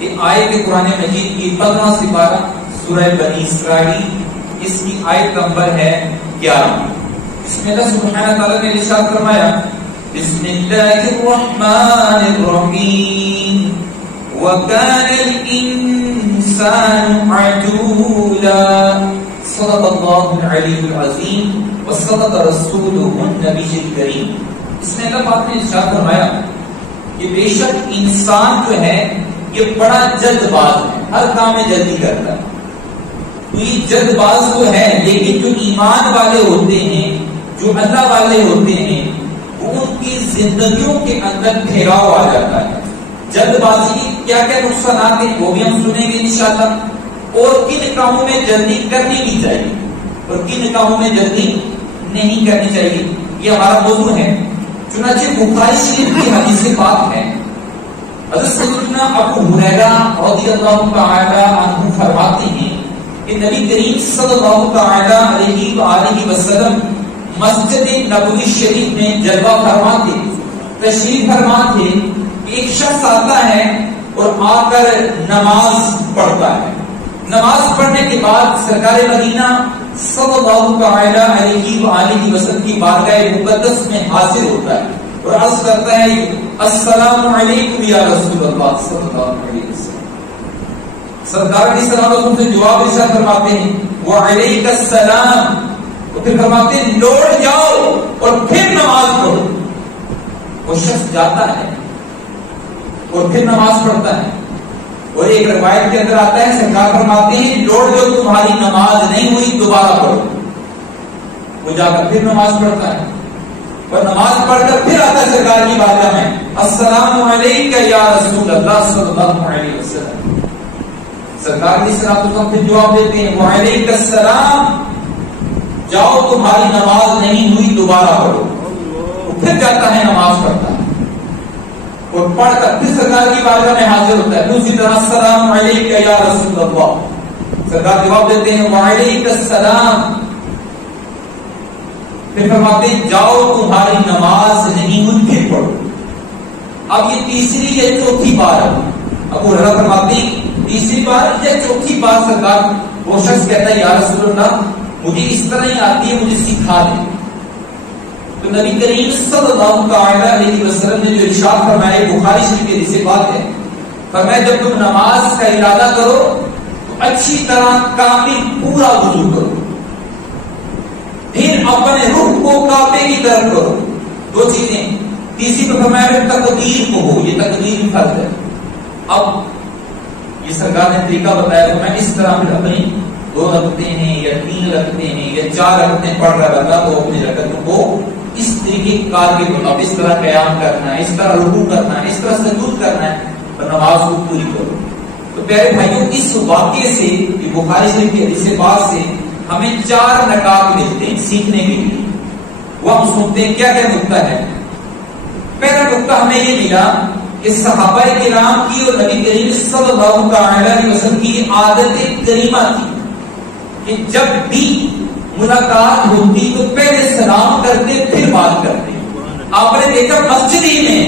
یہ آیت قرآن مجید کی 15 سپارہ سورہ بنی اسرائیل، اس کی آیت نمبر ہے 11۔ اس میں اللہ سبحانہ تعالیٰ نے ارشاد فرمایا بسم اللہ الرحمن الرحیم وَكَانَ الْإِنسَانُ عَجُولًا صدق اللہ العلی العظیم وصدق رسولہ النبی الکریم۔ اس میں اللہ پاک نے ارشاد فرمایا کہ بے شک انسان جو ہے یہ بڑا جلد باز ہے، ہر کام میں جلدی کرتا ہے۔ تو یہ جلد باز تو ہے، لیکن جو ایمان والے ہوتے ہیں، جو اللہ والے ہوتے ہیں، وہ ان کی زندگیوں کے اندر ٹھہراؤ آ جاتا ہے۔ جلد بازی کی کیا کیا نقصانات ہیں وہ بھی ہم سنیں گے انشاءاللہ، اور کن کاموں میں جلدی کرنی بھی چاہیے اور کن کاموں میں جلدی نہیں کرنی چاہیے، یہ ہمارا موضوع ہے۔ چنانچہ بخاری شریف کی حدیث پاک ہے، حضرت سیدنا ابو ہریرہ رضی اللہ تعالی عنہ فرماتے ہیں کہ نبی کریم صلی اللہ تعالی علیہ وآلہ وسلم مسجد نبوی شریف میں جلوہ فرماتے، تشریف فرماتے، ایک شخص آتا ہے اور آ کر نماز پڑھتا ہے۔ نماز پڑھنے کے بعد سرکار مدینہ صلی اللہ تعالی علیہ وآلہ وسلم کی بارگاہ مقدس میں حاضر ہوتا ہے اور عرض کرتا ہے السلام علیکم یا رسول اللہ صلی اللہ علیہ وسلم۔ سرکار علیہ السلام سے جواب ارشاد فرماتے ہیں وعلیک السلام، اور پھر فرماتے ہیں لوٹ جاؤ اور پھر نماز پڑھو۔ وہ شخص جاتا ہے اور پھر نماز پڑھتا ہے، اور ایک روایت کے اندر آتا ہے سرکار فرماتے ہیں لوٹ جو تمہاری نماز نہیں ہوئی دوبارہ پڑھو۔ وہ جا کر پھر نماز پڑھتا ہے اور نماز پڑھ کر پھر آتا ہے سرکار کی بارگاہ میں السلام علیکم یا رسول اللہ صلی اللہ علیہ وسلم۔ سرکار کی صلاۃ پھر جواب دیتے ہیں وعلیکم السلام، جاؤ تمہاری نماز نہیں ہوئی دوبارہ پڑھو۔ وہ پھر جاتا ہے نماز پڑھتا ہے اور پڑھ کر پھر سرکار کی بارگاہ میں حاضر ہوتا ہے، دوسری طرح السلام علیکم یا رسول اللہ۔ سرکار جواب دیتے ہیں وعلیکم السلام، پھر فرماتے ہیں جاؤ تمہاری نماز نہیں ہوئی پھر پڑھو۔ اب یہ تیسری یا چوتھی بار ہے، ابو ہریرہ فرماتے ہیں تیسری بار یا چوتھی بار سرکار وہ شخص کہتا ہے یا رسول اللہ مجھے اس طرح ہی آتی ہے، مجھے سکھا دیں۔ تو نبی کریم صلی اللہ تعالی علیہ وسلم نے جو ارشاد فرمایا بخاری شریف کی حدیث بات ہے، فرمایا جب تم نماز کا ارادہ کرو تو اچھی طرح کامل پورا وضو کرو، پھر اپنے رخ کو کعبے کی طرف کرو، دو چیزیں۔ تیسری کو فرمایا تقدیر کو ہو، یہ تقدیر فرض ہے۔ اب یہ سرکار نے طریقہ بتایا تو میں اس طرح پھر اپنی 2 رکعتیں ہیں یا 3 رکعتیں ہیں یا 4 رکعتیں پڑھ رہا تھا تو اپنی رکعتوں کو اس طریقے کار کے مطابق اس طرح قیام کرنا ہے، اس طرح رکوع کرنا ہے، اس طرح سجود کرنا ہے اور نماز کو پوری کرو۔ تو پیارے بھائیوں اس واقعے سے بخاری شریف کی حدیث پاک سے ہمیں 4 نکات ملتے ہیں سیکھنے کے لیے، وہ ہم سنتے ہیں کیا کیا نقطہ ہے۔ پہلا نقطہ ہمیں یہ ملا کہ صحابہ کرام کی اور نبی کریم صلی اللہ علیہ وسلم کی عادت کریمہ تھی کہ جب بھی ملاقات ہوتی تو پہلے سلام کرتے پھر بات کرتے۔ آپ نے دیکھا مسجد ہی میں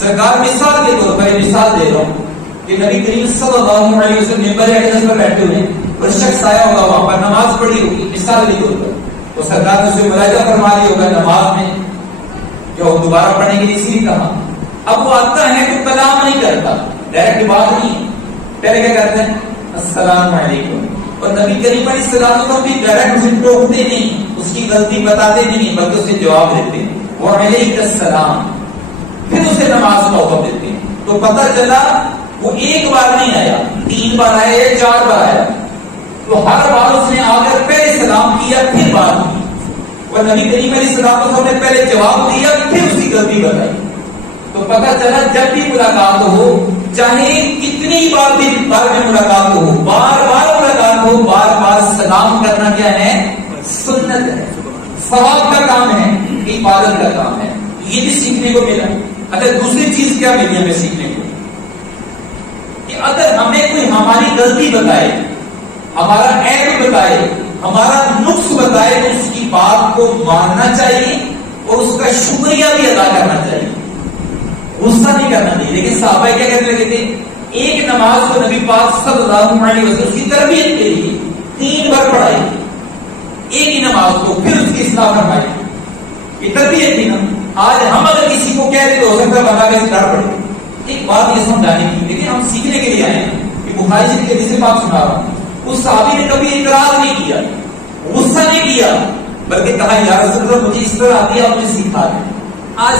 سرکار مثال کے طور پر مثال دے رہا ہوں کہ نبی کریم صلی اللہ علیہ وسلم ممبر اقدس پر بیٹھے ہوئے اور شخص آیا ہوگا وہاں پر نماز پڑھی ہوگی مثال کے طور پر، تو سرکار نے اسے ملاحظہ فرما لیا ہوگا نماز میں جو دوبارہ پڑھنے کے لیے اسی لیے کہا۔ اب وہ آتا ہے تو کلام نہیں کرتا، ڈائریکٹ بات نہیں، پہلے کیا کرتے ہیں السلام علیکم، اور نبی کریم علیہ السلام کو بھی ڈائریکٹ اسے ٹوکتے نہیں، اس کی غلطی بتاتے نہیں، بلکہ اسے جواب دیتے ہیں وعلیکم السلام، پھر اسے نماز کا حکم دیتے ہیں۔ تو پتہ چلا وہ ایک بار نہیں آیا، 3 بار آیا یا 4 بار آیا، تو ہر بار اس نے آ کر پہلے سلام کیا پھر بات کی، اور نبی کریم علیہ السلام کو نے پہلے جواب دیا پھر اس کی غلطی بتائی۔ تو پتہ چلا جب بھی ملاقات ہو، چاہے کتنی بار بھی بار میں ملاقات ہو، بار بار ملاقات ہو، بار بار سلام کرنا کیا ہے سنت ہے، ثواب کا کام ہے، عبادت کا کام ہے۔ یہ بھی سیکھنے کو ملا۔ اچھا دوسری چیز کیا ملی ہمیں سیکھنے کو کہ اگر ہمیں کوئی ہماری غلطی بتائے، ہمارا عیب بتائے، ہمارا نقص بتائے تو اس کی بات کو ماننا چاہیے اور اس کا شکریہ بھی ادا کرنا چاہیے، غصہ نہیں کرنا چاہیے۔ لیکن صحابہ کیا کہنے لگے تھے ایک نماز کو نبی پاک صلی اللہ علیہ وسلم کی تربیت کے لیے 3 بار پڑھائی، ایک ہی نماز کو، پھر اس کی اصلاح فرمائی، یہ تربیت تھی نا۔ آج ہم اگر کسی کو کہہ دیں تو ہو سکتا ہے بنا کے ڈر پڑے۔ ایک بات یہ سمجھانے کی، لیکن ہم سیکھنے کے لیے آئے ہیں کہ بخاری شریف کے حدیث سے بات سنا رہا ہوں، اس صحابی نے کبھی اعتراض نہیں کیا، غصہ نہیں کیا، بلکہ کہا یا رسول اللہ مجھے اس طرح آتی ہے، آپ مجھے سکھا دیں۔ آج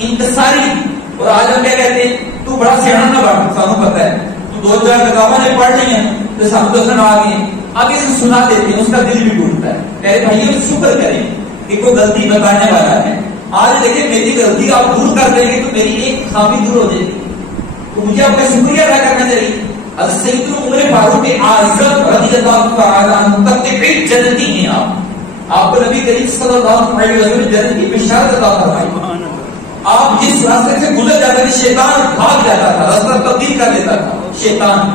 انتصاری، اور آج ہم کیا کہتے ہیں تو بڑا سیاح نہ بڑھ، سانوں پتہ ہے تو 2-4 کتابیں نے پڑھ لی ہیں تو سب تو سنا آگے سے سنا دیتے ہیں، اس کا دل بھی ٹوٹتا ہے۔ میرے بھائیوں شکر کریں کہ کوئی غلطی بتانے والا ہے۔ آج دیکھیں میری غلطی آپ دور کر دیں گے تو میری ایک خامی دور ہو جائے گی، تو مجھے آپ کا شکریہ ادا کرنا چاہیے۔ حضرت سیدنا عمر فاروق اعظم رضی اللہ تعالی عنہ تقی جنتی ہیں آپ کو نبی کریم صلی اللہ علیہ وسلم جنت کی بشارت عطا فرمائی۔ آپ جس راستے سے گزر جاتے تھے شیطان بھاگ جاتا تھا، راستہ تبدیل کر لیتا تھا شیطان۔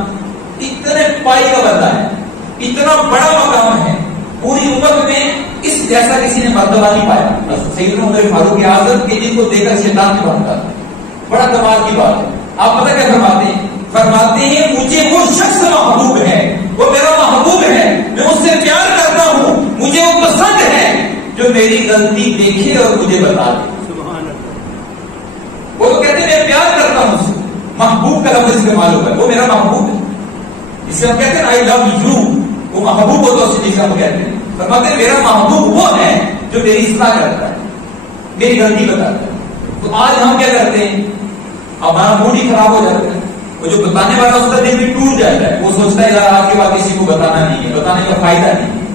اتنے پائی کا بندہ ہے، اتنا بڑا مقام ہے، پوری امت میں اس جیسا کسی نے مرتبہ نہیں پایا۔ سیدنا عمر فاروق اعظم کے جن کو دیکھ کر شیطان نہیں بھاگتا تھا، بڑا کمال کی بات ہے۔ آپ پتہ کیا فرماتے ہیں؟ فرماتے ہیں مجھے وہ شخص محبوب ہے، وہ میرا محبوب ہے، میں اس سے پیار کرتا ہوں، مجھے وہ پسند ہے جو میری غلطی دیکھے اور مجھے بتا دے۔ وہ تو کہتے ہیں میں پیار کرتا ہوں اس سے، محبوب کا لفظ استعمال ہوگا، وہ میرا محبوب ہے، اسے ہم کہتے ہیں آئی لو یو، وہ محبوب ہوتا ہے اسے جسے ہم کہتے ہیں۔ فرماتے ہیں میرا محبوب وہ ہے جو میری اصلاح کرتا ہے، میری غلطی بتاتا ہے۔ تو آج ہم کیا کرتے ہیں؟ ہمارا موڈ ہی خراب ہو جاتا ہے، وہ جو بتانے والا اس کا دل بھی ٹوٹ جاتا ہے، وہ سوچتا ہے یار آج کے بعد کسی کو بتانا نہیں ہے، بتانے کا فائدہ نہیں۔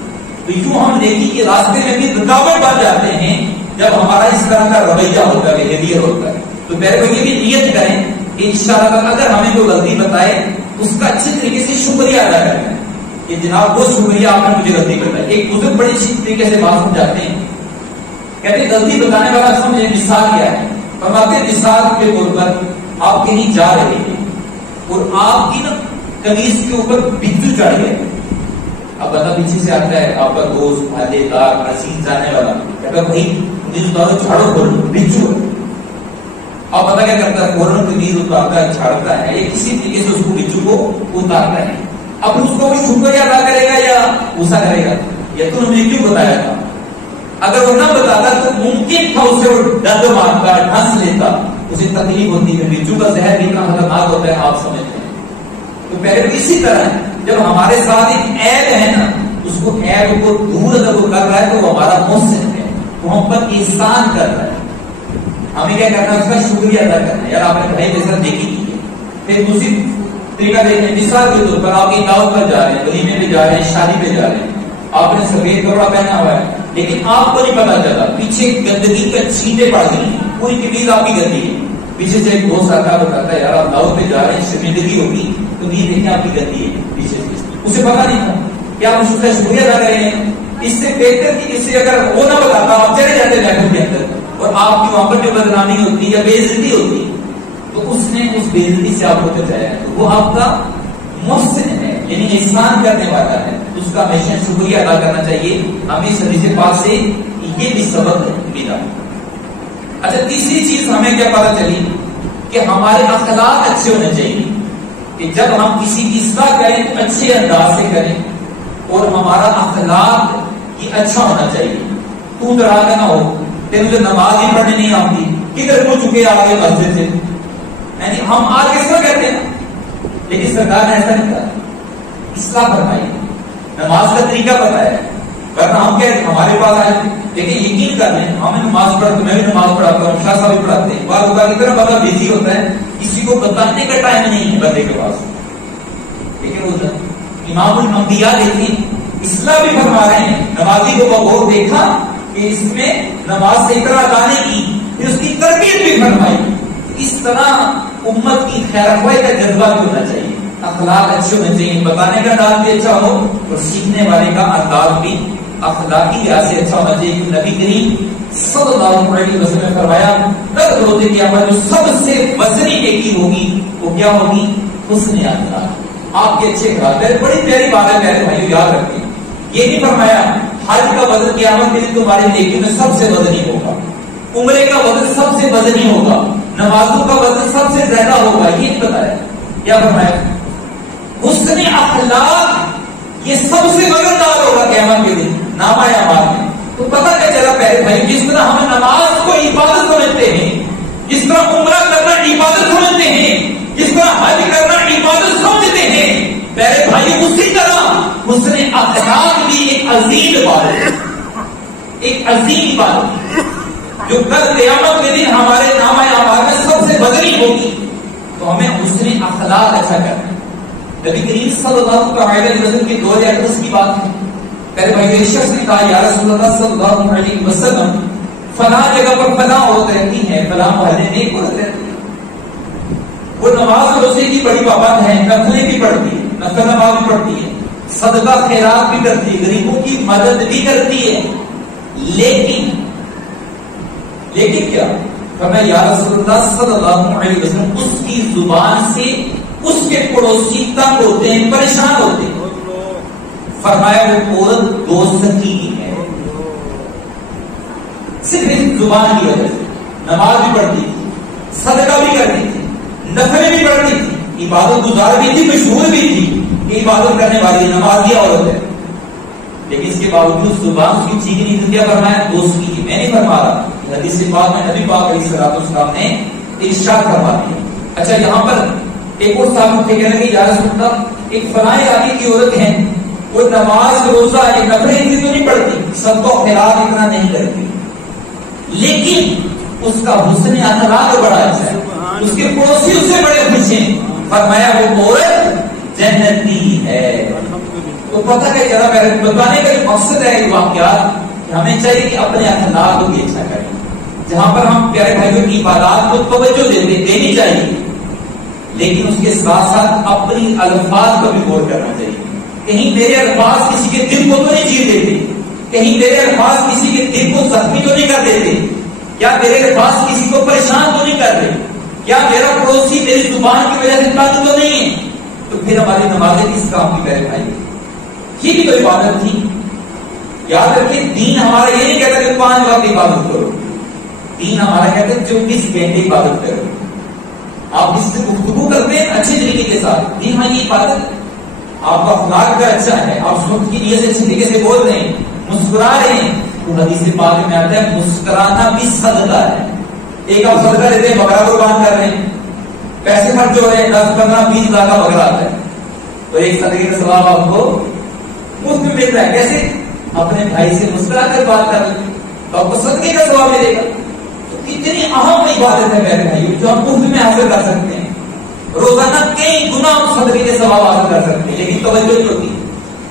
تو یوں ہم نیکی کے راستے میں بھی رکاوٹ بن جاتے ہیں جب ہمارا اس طرح کا رویہ ہوتا ہے، بہیویئر ہوتا ہے۔ تو میرے کو یہ بھی نیت کریں کہ انشاءاللہ اگر ہمیں کوئی غلطی بتائے اس کا اچھے طریقے سے شکریہ ادا کریں کہ جناب وہ شکریہ آپ نے مجھے غلطی بتائی۔ ایک بزرگ بڑی اچھی طریقے سے بات سمجھاتے ہیں، کہتے ہیں غلطی بتانے والا سمجھے مثال کیا ہے؟ فرماتے ہیں مثال کے طور پر آپ کہیں جا رہے ہیں اور آپ کی نا قمیض کے اوپر بجو چڑھ گئے، اب بندہ پیچھے سے آتا ہے، آپ کا دوست بھائی دار عزیز جانے والا کہتا ہے بھائی مجھے اتارو، چھاڑو، بجو ہے۔ آپ پتا کیا کرتا ہے؟ فوراً قمیض اتارتا ہے، چھاڑتا ہے، یا کسی طریقے سے اس کو بجو کو اتارتا ہے۔ اب اس کو بھی شکریہ ادا کرے گا یا غصہ کرے گا؟ یا تو نے کیوں بتایا تھا؟ اگر وہ نہ بتاتا تو ممکن تھا اسے وہ ڈنڈ مارتا، ڈھنس لیتا، اسے تکلیف ہوتی ہے۔ بچوں کا زہر کتنا خطرناک ہوتا ہے آپ سمجھتے ہیں۔ تو پہلے اسی طرح جب ہمارے ساتھ ایک عیب ہے نا، اس کو عیب کو دور اگر وہ کر رہا ہے تو وہ ہمارا محسن ہے، وہ ہم پر احسان کر رہا ہے، ہمیں کیا کرنا ہے؟ اس کا شکریہ ادا کرنا ہے۔ یار آپ نے بھائی کے ساتھ نیکی کی ہے۔ پھر دوسری طریقہ دیکھیں، مثال کے طور پر آپ کی دعوت پر جا رہے ہیں، ولیمے پہ جا رہے ہیں، شادی پہ جا رہے ہیں، آپ نے سفید کپڑا پہنا ہوا ہے لیکن آپ کو نہیں پتا چلا، پیچھے گندگی کا چھینٹیں پڑ گئی، پوری قمیض آپ کی گندی ہے، پیچھے سے ایک دوست آتا بتاتا ہے یار آپ دعوت پہ جا رہے ہیں، شرمندگی ہوگی تو نہیں دیکھیں آپ کی گندی ہے پیچھے سے، اسے پتا نہیں تھا، کیا آپ اس کا شکریہ ادا کریں گے؟ اس سے بہتر کہ اس سے اگر وہ نہ بتاتا آپ چلے جاتے محفل کے اندر اور آپ کی وہاں پر جو بدنامی ہوتی یا بے عزتی ہوتی تو اس نے اس بے عزتی سے آپ کو بچایا، وہ آپ کا محسن ہے، یعنی احسان کرنے والا ہے، اس کا ہمیشہ شکریہ ادا کرنا چاہیے۔ ہمیں اس حدیث پاک سے یہ بھی سبق ملا۔ اچھا تیسری چیز ہمیں کیا پتا چلی کہ ہمارے اخلاق اچھے ہونے چاہیے، کہ جب ہم کسی کی اصلاح کریں تو اچھے انداز سے کریں اور ہمارا اخلاق یہ اچھا ہونا چاہیے۔ تو ڈرانا نہ ہو کہ مجھے نماز ہی پڑھنے نہیں آتی، کدھر ہو چکے آگے مسجد سے، یعنی ہم آج کس طرح کہتے ہیں، لیکن سرکار نے ایسا نہیں کہا، اصلاح فرمائی، نماز کا طریقہ بتایا، ورنہ ہم کہتے ہیں ہمارے پاس آئے لیکن یقین کر لیں ہمیں نماز پڑھتے، میں بھی نماز پڑھاتا ہوں، شاہ صاحب بھی پڑھاتے ہیں، بعض اوقات اتنا بندہ بزی ہوتا ہے کسی کو بتانے کا ٹائم نہیں ہے بندے کے پاس، لیکن وہ امام الانبیاء دیکھیں اصلاح بھی فرما رہے ہیں، نمازی کو بغور دیکھا کہ اس میں نماز سے اقرا لانے کی، پھر اس کی تربیت بھی فرمائی۔ اس طرح امت کی خیر خواہی کا جذبہ بھی ہونا چاہیے، اخلاق اچھے ہونے چاہیے، بتانے کا انداز بھی اچھا ہو اور سیکھنے والے کا انداز بھی اخلاقی لحاظ سے اچھا ہونا چاہیے۔ نبی کریم صلی اللہ علیہ وسلم نے فرمایا روزے قیامت جو سب سے وزنی نیکی ہوگی وہ کیا ہوگی؟ حسن اخلاق، آپ کے اچھے اخلاق۔ بڑی پیاری بات ہے میرے بھائیو، یاد رکھیں، یہ نہیں فرمایا حج کا وزن قیامت کے دن تمہاری نیکی میں سب سے وزنی ہوگا، عمرے کا وزن سب سے وزنی ہوگا، نمازوں کا وزن سب سے زیادہ ہوگا، یہ نہیں بتایا۔ کیا فرمایا؟ حسن اخلاق یہ سب سے وزندار ہوگا قیامت کے دن نامہ اعمال میں. تو پتہ کیا چلا پیارے بھائی، جس طرح ہم نماز کو عبادت سمجھتے ہیں، جس طرح عمرہ کرنا عبادت سمجھتے ہیں، جس طرح حج کرنا عبادت سمجھتے ہیں، پیارے بھائی اسی طرح حسن اخلاق بھی ایک عظیم عبادت ہے، ایک عظیم عبادت جو کل قیامت کے دن ہمارے نامہ اعمال میں سب سے وزنی ہوگی. تو ہمیں حسن اخلاق اچھا کرنا ہے. نبی کریم صلی اللہ علیہ وسلم کے دور اقدس کی بات ہے. پہلے بھائی ایک شخص نے کہا یا رسول اللہ صلی اللہ علیہ وسلم فلاں جگہ پر فلاں عورت رہتی ہے، فلاں محلے میں ایک عورت رہتی ہے، وہ نماز روزے کی بڑی پابند ہے، نفلیں بھی پڑھتی ہے، نفل نماز بھی پڑھتی ہے، صدقہ خیرات بھی کرتی ہے، غریبوں کی مدد بھی کرتی ہے، لیکن کیا فرمایا یا رسول اللہ صلی اللہ علیہ وسلم اس کی زبان سے اس کے پڑوسی تنگ ہوتے ہیں، پریشان ہوتے ہیں. فرمایا وہ عورت دوزخی ہے. صرف اس زبان کی وجہ سے نماز بھی پڑھتی تھی، صدقہ بھی کرتی تھی، نفل بھی پڑھتی تھی، عبادت گزار بھی تھی، مشہور بھی تھی کہ عبادت کرنے والی نمازی عورت ہے، لیکن اس کے باوجود زبان اس کی ٹھیک نہیں تھی. کیا فرمایا؟ دوزخی ہے. میں نہیں فرما رہا، حدیث پاک میں نبی پاک علیہ الصلوۃ والسلام نے ارشاد فرمایا. اچھا یہاں پر ایک اور صاحب کہنے لگے یا رسول اللہ ایک فلاں علاقے کی عورت ہے، وہ نماز روزہ یہ نفلیں اتنی تو نہیں پڑھتی، صدقہ و خیرات اتنا نہیں کرتی، لیکن اس کا حسن اخلاق بڑا اچھا ہے، اس کے پڑوسی اس سے بڑے خوش ہیں. فرمایا وہ عورت جنتی ہے. تو پتہ کہ چلا میرے بتانے کا جو مقصد ہے یہ واقعات، ہمیں چاہیے کہ اپنے اخلاق کو بھی اچھا کریں. جہاں پر ہم پیارے بھائیوں کی عبادات کو توجہ دینی چاہیے، لیکن اس کے ساتھ ساتھ اپنی الفاظ پر بھی غور کرنا چاہیے. کہیں میرے الفاظ کسی کے دل کو تو نہیں چیر دیتے، کہیں میرے الفاظ کسی کے دل کو زخمی تو نہیں کر دیتے، کیا میرے الفاظ کسی کو پریشان تو نہیں کر رہے، کیا میرا پڑوسی میری زبان کی وجہ سے تنگ تو نہیں ہے. تو پھر ہماری نمازیں کس کام کی پیارے بھائی؟ یہ بھی تو عبادت تھی. یاد رکھیے دین ہمارا یہ نہیں کہتا کہ 5 وقت عبادت کرو، دین ہمارا کہتا ہے 24 گھنٹے عبادت کرو. آپ اس سے گفتگو کرتے ہیں اچھے طریقے کے ساتھ، جی ہاں یہ عبادت، آپ کا اخلاق کا اچھا ہے، آپ سنت کی نیت سے اچھے طریقے سے بول رہے ہیں، مسکرا رہے ہیں. تو حدیث پاک میں آتا ہے مسکرانا بھی صدقہ ہے. ایک آپ صدقہ دیتے ہیں، بکرا قربان کر رہے ہیں، پیسے خرچ ہو رہے ہیں، 10 15 20 لاکھ کا بکرا آتا ہے، تو ایک صدقے کا ثواب آپ کو مفت میں مل رہا ہے. کیسے؟ اپنے بھائی سے مسکرا کر بات کر لیں تو آپ کو صدقے کا ثواب ملے گا. کتنی اہم عبادت ہے میرے بھائی جو ہم مفت میں حاصل کر سکتے ہیں. روزانہ کئی گنا صدقے کے ثواب حاصل کر سکتے ہیں، لیکن توجہ نہیں ہوتی.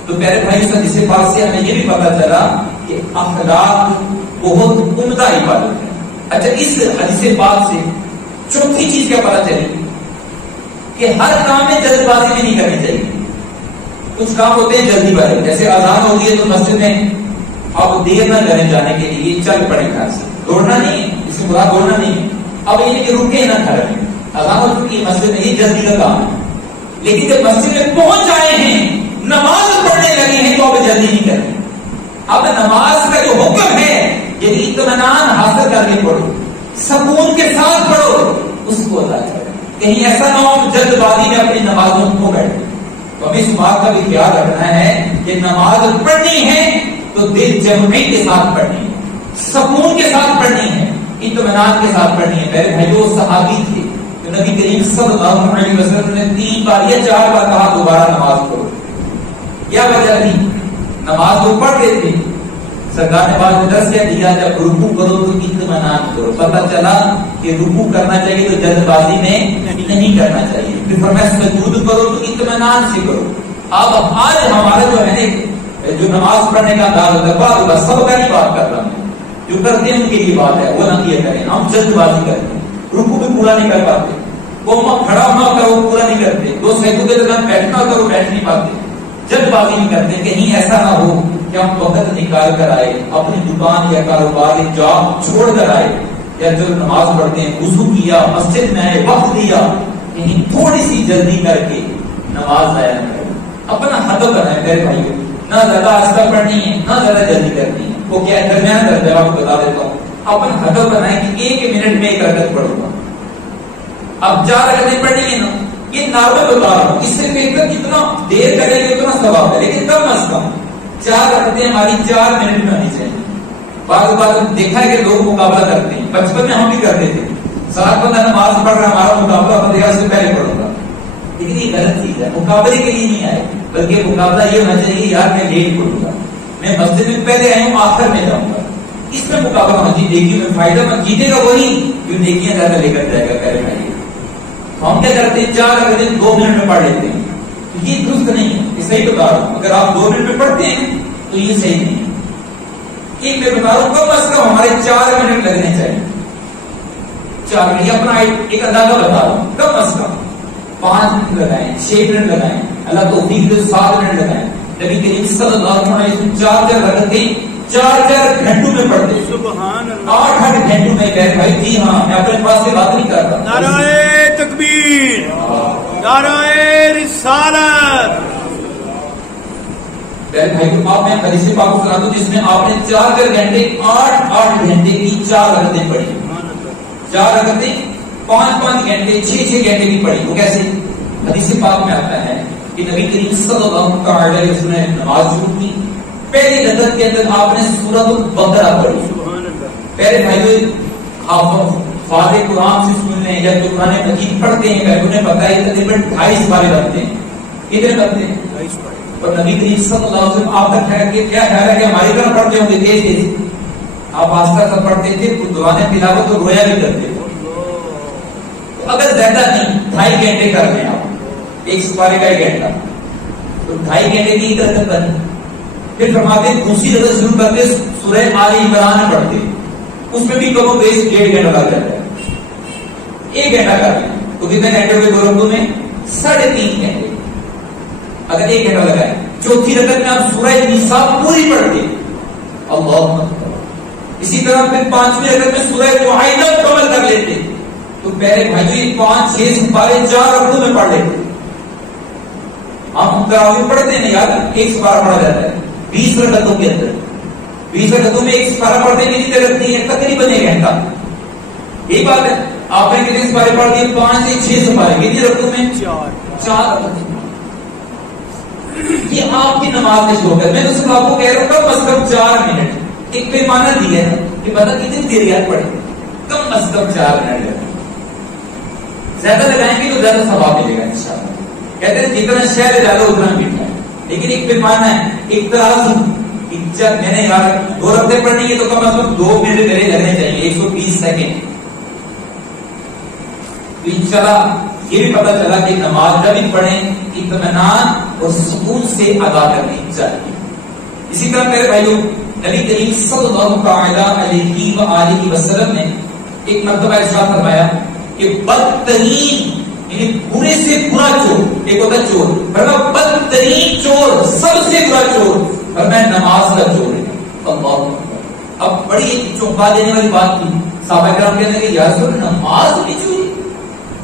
تو پیارے بھائی اس حدیث پاک سے ہمیں یہ بھی پتا چلا کہ اخلاق بہت عمدہ عبادت ہے. اچھا اس حدیث پاک سے چوتھی چیز کیا پتا چلی کہ ہر کام میں جلد بازی میں نہیں کرنی چاہیے. کچھ کام ہوتے ہیں جلدی والے، جیسے اذان ہوتی ہے تو مسجد میں اب دیر نہ کریں جانے کے لیے، چل پڑے گھر سے، دوڑنا نہیں ہے، اس سے مراد دوڑنا نہیں ہے. اب یہ کہ رکے نہ کھڑے، اذان ہو چکی ہے مسجد میں، یہ جلدی کا کام ہے. لیکن جب مسجد میں پہنچ جائے ہیں، نماز پڑھنے لگے ہیں، تو اب جلدی نہیں کریں. اب نماز کا جو حکم ہے یہ اطمینان حاصل کر کے پڑھو، سکون کے ساتھ پڑھو، اس کو ادا کریں. کہیں ایسا نہ ہو جلد بازی میں اپنی نمازوں کو بیٹھے. تو ہمیں اس بات کا بھی خیال رکھنا ہے کہ نماز پڑھنی ہے تو دل جمعی کے ساتھ پڑھنی ہے، سکون کے ساتھ پڑھنی ہے، اطمینان کے ساتھ پڑھنی ہے. میرے بھائیو صحابی تھے تو نبی کریم صلی اللہ علیہ وسلم نے 3 بار یا 4 بار کہا دوبارہ نماز پڑھو. کیا وجہ تھی؟ نماز تو پڑھ رہے تھے، سرکار نے بعد میں درس کیا دیا جب رکوع کرو تو اطمینان کرو. پتہ چلا کہ رکوع کرنا چاہیے تو جلد بازی میں نہیں کرنا چاہیے. پھر فرمایا سجود کرو تو اطمینان سے کرو. اب آج ہمارا جو ہے جو نماز پڑھنے کا انداز ہوتا ہے، بات ہوگا سب کا نہیں بات کر رہا ہوں، جو کرتے ہیں ان کے لیے بات ہے، وہ نہ کیا کریں. ہم جلد بازی کرتے ہیں، رکوع بھی پورا نہیں کر پاتے، قوما کھڑا ہونا ہوتا ہے وہ پورا نہیں کرتے، 2 سجدوں کے درمیان بیٹھنا ہوتا ہے وہ بیٹھ نہیں پاتے، جلد بازی نہیں کرتے. کہیں ایسا نہ ہو کہ ہم وقت نکال کر آئے، اپنی دکان یا کاروبار یا جاب چھوڑ کر آئے، یا جب نماز پڑھتے ہیں وضو کیا، مسجد میں آئے، وقت دیا، کہیں تھوڑی سی جلدی کر کے نماز ضائع نہ کریں. اپنا ہدف بنائے میرے بھائیوں، نہ زیادہ آہستہ پڑھنی ہے نہ زیادہ جلدی کرنی ہے. وہ کیا ہے درمیان درجہ آپ کو بتا دیتا ہوں. اپنا ہدف بنائے کہ 1 منٹ میں 1 رکعت پڑھوں گا. اب 4 رکعتیں پڑھنی ہے نا یہ نارمل بتا رہا ہوں، اس سے بہتر جتنا دیر کریں گے اتنا ثواب ہے، لیکن کم از کم 4 رکعتیں ہماری 4 منٹ میں ہونی چاہیے۔ بعض بات دیکھا ہے کہ لوگ مقابلہ کرتے ہیں، بچپن میں ہم بھی کرتے تھے، 7 بندہ نماز پڑھ رہا ہمارا مقابلہ بندے سے پہلے پڑھوں گا، لیکن یہ غلط چیز ہے، مقابلے کے لیے نہیں آئے، بلکہ مقابلہ یہ ہونا چاہیے یار میں لیٹ پڑھوں گا، میں مسجد میں پہلے آئی ہوں آخر میں جاؤں گا، اس میں مقابلہ ہونا چاہیے، نیکی میں فائدہ مند، جیتے گا وہی جو نیکیاں زیادہ لے کر جائے گا پہلے میں۔ ہم کیا کرتے ہیں 4 رکعتیں 2 منٹ میں پڑھ لیتے ہیں، یہ درست نہیں ہے، یہ صحیح بتا رہا ہوں، اگر آپ 2 منٹ میں پڑھتے ہیں تو یہ صحیح نہیں ہے، ایک میں بتا رہا ہوں کم از کم ہمارے 4 منٹ لگنے چاہیے، 4 منٹ، یہ اپنا ایک اندازہ بتا رہا ہوں، کم از کم 5 منٹ لگائیں، 6 منٹ لگائیں، اللہ توفیق دے 7 منٹ لگائیں۔ نبی کریم صلی اللہ علیہ وسلم 4 رکعتیں 4 گھنٹوں میں پڑھتے، 8 گھنٹوں میں کہہ بھائی جی ہاں، میں اپنے پاس سے بات نہیں کر رہا۔ نعرہ تکبیر، نعرہ رسالت۔ بھائی کو آپ میں حدیث پاک سنا دوں جس میں آپ نے 4 گھنٹے 8 گھنٹے کی 4 رکعتیں پڑھی، 4 رکعتیں 5 گھنٹے 6 گھنٹے کی پڑھی، وہ کیسے؟ حدیث پاک میں آتا ہے کہ نبی کریم صلی اللہ علیہ وسلم نے نماز شروع کی، پہلی رکعت کے اندر آپ نے سورۃ البقرہ پڑھی۔ پہلے بھائی آپ فاتح قرآن سے سن لیں یا قرآن مجید پڑھتے ہیں، میں انہیں پتا ہے تقریباً 2.5 پارے بنتے ہیں، کتنے بنتے ہیں؟ اور نبی کریم صلی اللہ علیہ وسلم آپ کا کیا خیال ہے کہ ہماری طرح پڑھتے ہوں گے تیز تیز؟ آپ آستہ سا پڑھتے تھے، دعائیں تلاوت تو رویا بھی کرتے تھے۔ اگر زیادہ نہیں 2.5 گھنٹے کر لیں آپ، ایک سپارے کا 1 گھنٹہ، تو 2.5 گھنٹے کی رکعت بنی۔ پھر فرماتے دوسری رکعت شروع کرتے سورہ آل عمران پڑھتے، اس میں بھی کم و بیش 1.5 گھنٹہ لگ جاتا ہے، 1 گھنٹہ کر لیں تو کتنے گھنٹے ہوئے 2 رکعتوں میں؟ 3.5 گھنٹے۔ اگر 1 گھنٹہ لگائے، چوتھی رکعت میں آپ سورہ نساء پوری پڑھتے، اللہ اکبر۔ اسی طرح پھر 5ویں رکعت میں سورہ معاہدہ مکمل کر لیتے، تو پہلے بھائی 5-6 سپارے 4 رکعتوں میں پڑھ لیتے۔ ہم تراویح پڑھتے ہیں یار، 1 سپارہ پڑھا جاتا ہے 20 رکعتوں کے اندر، 20 رکعتوں میں 1 سپارہ پڑھتے ہیں، کتنی دیر لگتی ہے؟ تقریباً 1 گھنٹہ۔ یہی بات ہے، آپ نے کتنے سپارے پڑھ دیے؟ 5 سے 6 سپارے، کتنی رکعتوں میں؟ 4 رکعتوں۔ یہ آپ کی نماز میں شروع ہے، میں تو صرف آپ کو کہہ رہا ہوں کم از کم 4 منٹ، ایک پیمانہ دیا ہے کہ پتا کتنی دیر یاد پڑے، کم از کم 4 منٹ لگے، زیادہ لگائیں گے تو زیادہ ثواب ملے گا انشاءاللہ۔ کہتے ہیں جتنا شہر زیادہ اتنا میٹھا ہے، لیکن ایک پیمانہ ہے، ایک ترازو، جب میں نے یار 2 رکعتیں پڑھنی ہے تو کم از کم 2 منٹ میرے لگنے چاہیے، 120 سیکنڈ۔ انشاءاللہ یہ بھی پتا چلا کہ نماز جب بھی پڑھیں اطمینان اور سکون سے ادا کرنی چاہیے۔ اسی طرح میرے بھائیوں، نبی کریم صلی اللہ علیہ وآلہ وسلم نے ایک مرتبہ ارشاد فرمایا کہ بدترین یعنی برے سے برا چور، ایک ہوتا ہے چور، فرمایا بدترین چور، سب سے برا چور فرمایا نماز کا چور ہے۔ اللہ اکبر۔ اب بڑی چونکا دینے والی بات تھی، صحابہ کرام کہتے ہیں کہ یا رسول اللہ نماز کی چوری،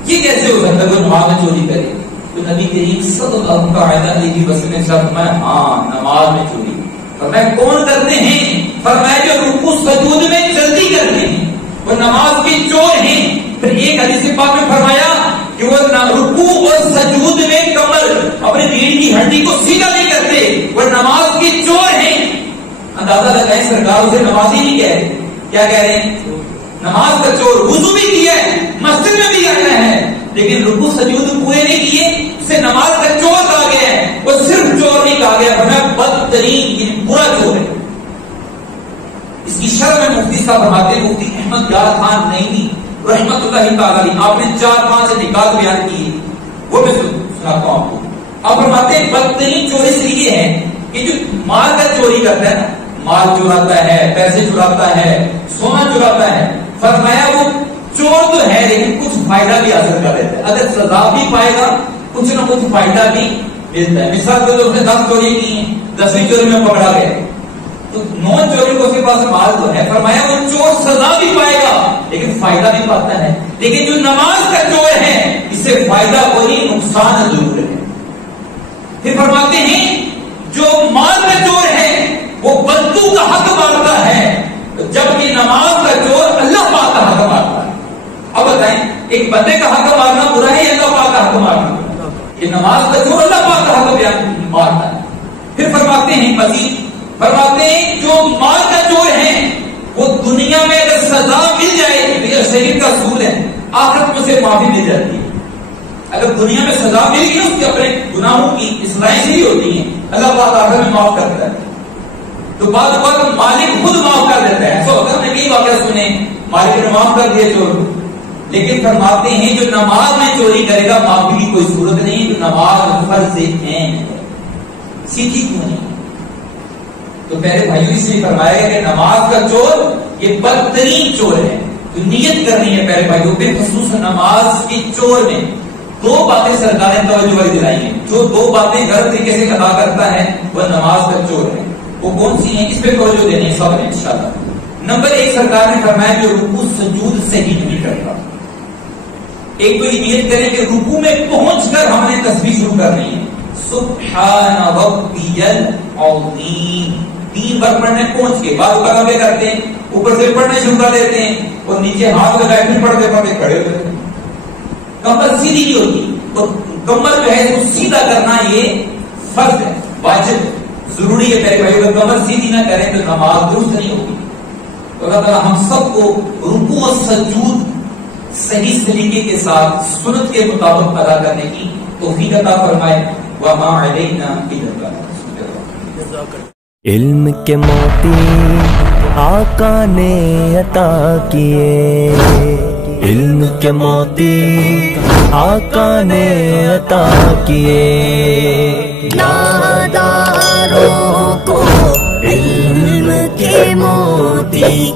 یہ کیسے ہو سکتا ہے کوئی نماز میں چوری کرے؟ تو نبی کریم صلی اللہ علیہ وسلم نے فرمایا ہاں نماز میں چوری، فرمایا کون کرتے ہیں؟ فرمایا جو رکوع سجود میں جلدی کرتے ہیں وہ نماز کے چور ہیں۔ پھر ایک حدیث پاک میں فرمایا کہ وہ رکوع اور سجود میں کمر اپنے ریڑھ کی ہڈی کو سیدھا نہیں کرتے، وہ نماز کے چور ہیں۔ اندازہ لگائیں سرکار اسے نمازی نہیں کہہ رہے، کیا کہہ رہے ہیں؟ نماز کا چور۔ وضو بھی کیا ہے، مسجد میں بھی آنا ہے، لیکن رکوع سجود پورے نہیں کیے، اسے نماز کا چور کہا گیا ہے، وہ صرف چور نہیں کہا گیا، فرمایا بدترین برا چور ہے۔ اس کی شرح میں مفتی صاحب فرماتے ہیں، مفتی احمد یار خان نعیمی رحمۃ اللہ تعالی علیہ، آپ نے 4-5 نکات بیان کی، وہ میں سناتا ہوں آپ کو۔ آپ فرماتے ہیں بدترین چوری سے یہ ہے کہ جو مال کا چوری کرتا ہے نا، مال چوراتا ہے، پیسے چوراتا ہے، سونا چوراتا ہے، فرمایا وہ چور تو ہے لیکن کچھ فائدہ بھی حاصل کر لیتا ہے، اگر سزا بھی پائے گا کچھ نہ کچھ فائدہ بھی ملتا ہے۔ مثال کے طور پر 10 چوری کی ہیں، 10ویں چوری میں پکڑا گیا تو 9 چوری کو اس کے پاس مال تو ہے، فرمایا وہ چور سزا بھی پائے گا لیکن فائدہ بھی پاتا ہے، لیکن جو نماز کا چور ہے اس سے فائدہ کوئی نقصان ضرور ہے۔ پھر فرماتے ہیں جو مال کا چور ہے وہ بدو کا حق مارتا ہے، جبکہ نماز کا چور اللہ پاک کا حق مارتا ہے۔ اب بتائیں ایک بندے کا حق مارنا برا ہے یا اللہ پاک کا حق مارنا؟ کہ نماز کا چور اللہ پاک کا حق بیان مارتا ہے. پھر فرماتے ہیں مزید فرماتے ہیں جو مال کا چور ہے وہ دنیا میں اگر سزا مل جائے تو یہ شریعت کا اصول ہے آخرت میں اسے معافی مل جاتی ہے. اگر دنیا میں سزا مل گئی اس کے اپنے گناہوں کی اصلاحیں صحیح ہوتی ہیں اللہ پاک آخرت میں معاف کرتا ہے. تو بعض اوقات مالک خود معاف کر دیتا ہے. سو اگر نے کئی واقعہ سنے مالک نے معاف کر دیا چور, لیکن فرماتے ہیں جو نماز میں چوری کرے گا معافی کی کوئی صورت نہیں. تو نماز فرض ہے سیدھی کیوں نہیں؟ تو پہلے بھائیوں اس لیے فرمایا کہ نماز کا چور یہ بدترین چور ہے. تو نیت کرنی ہے پہلے بھائیوں پہ خصوص نماز کے چور میں دو باتیں سرکار نے توجہ والی دلائی ہیں. جو دو باتیں غلط طریقے سے ادا کرتا ہے وہ نماز کا چور ہے. وہ کون سی ہیں اس پہ توجہ دینی ہے سب نے انشاءاللہ. نمبر ایک سرکار نے فرمایا جو رکوع سجود صحیح نہیں کرتا. ایک تو یہ نیت کریں کہ رکوع میں پہنچ کر ہم نے تسبیح شروع کرنی ہے سبحان ربی العظیم. 3 بار پڑھنے پہنچ کے بعد اوپر کبھی کرتے ہیں اوپر سے پڑھنے شروع کر دیتے ہیں اور نیچے ہاتھ لگائے پھر پڑھتے پڑھتے کھڑے ہوتے ہیں. کمر سیدھی نہیں ہوتی اور کمر جو ہے اس کو سیدھا کرنا یہ فرض ہے واجب ضروری ہے. میرے بھائی اگر کمر سیدھی نہ کریں تو نماز درست نہیں ہوگی. تو اللہ تعالیٰ ہم سب کو رکوع اور سجود صحیح طریقے کے ساتھ سنت کے مطابق ادا کرنے کی توفیق عطا فرمائے. وما علینا الا البلاغ. علم کے موتی آقا نے عطا کیے, علم کے موتی آقا نے عطا کیے. ناداروں کو علم کے موتی